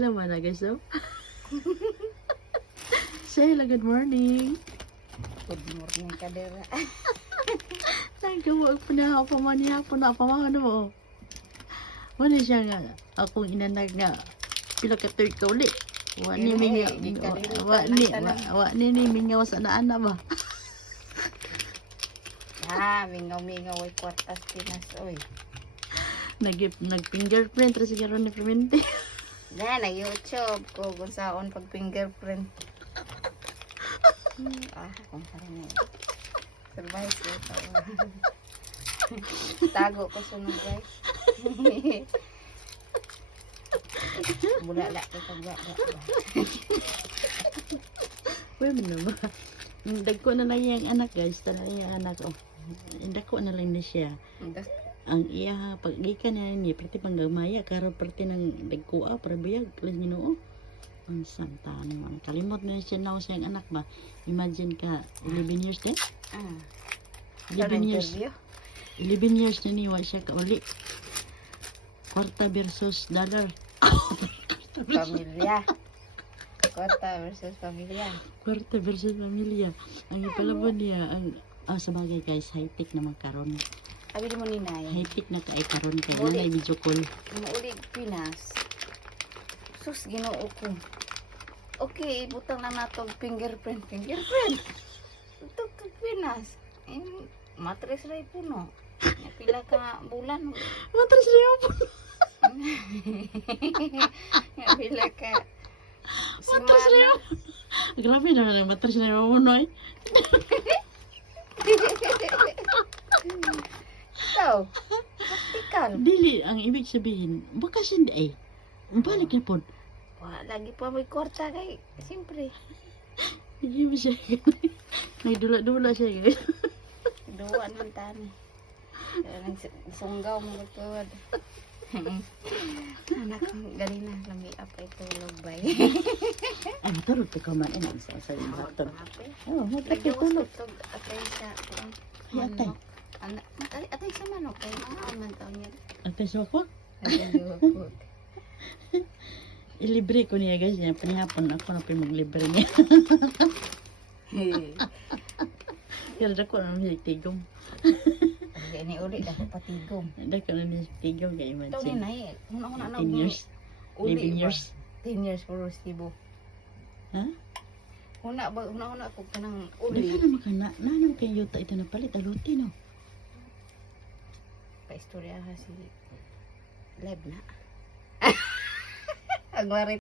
Alam mo na guys, no? Sheila, good morning. Good morning, Kadera. Nagawa po na ako pamaniya po na pamahano mo. Wala siya nga, akong inanag nga, pila ka third ka uli. Wa ni mingaw, wa ni mingaw sa naana ba? Mingaw-mingaw ay kwartas Pinas, oy. Nag-fingerprint, rin siguro ni Pimente. Nag-YouTube ko kung saan pag fingerprint. Kung saan na yun. Survive ko. Tago ko sunod, guys. Bulala ko pag-baba. Uy, mo na ba? Dagko na lang yung anak, guys. Tala yung anak, oh. Dagko na lang na siya. Ang iya pag-ikan na ni perti panggamaya karon perti ng dagkoa para biyag lang Ginoo. Ang santa naman. Kalimot na siya na sa anak ba. Imagine ka 11 years din. 11 years. 11 years na niwa siya ka uli. Kwarta versus dollar. Pamilya. Kwarta versus pamilya. Kwarta versus pamilya. Ang ipalabon niya ang sa bagay guys, high-tech naman karon. Abi mo ni Nay. High-tech na kay karon kay nanay video call. Muulig Pinas. Sus Ginoo ko. Okay, butang na nato fingerprint. Ito Pinas. Matres ray puno. Pila ka bulan. Matras niyo po. Pila ka Matras niyo. Grabe naman ang matras niyo mo noy. So, practical. Dili, ang ibig sabihin, bakas hindi ay. Balik na po. Lagi pa may kwarta kay. Siyempre. Hindi mo siya. Nagdula-dula siya guys. Duwa ng tani. Sunggaw mo magtuwad. Anak, galing na. Lami up ay tulog ba? Ay, matulog ka man. Ay, nagsasabi mo hatol. Oo, Nagdawag tulog. Atay sa... Ay, atay. Atay sa manok. Kaya maaman tao niya. Atay sa ako? Atay Ilibre ko niya guys. Panihapon ako na maglibre niya. Kaya ko na niya tigom. Ini uli dah patigom. Dako na niya tigom kaya Ito ni imagine. Nay. Una-una na. 10 years. 11 years. 10 years for Sibo. Ha? Una-una ako kanang Dali uli. na makana. Nanong kayo yuta ito na palit. Aluti no. Pa-istorya ha si Leb na. Agwari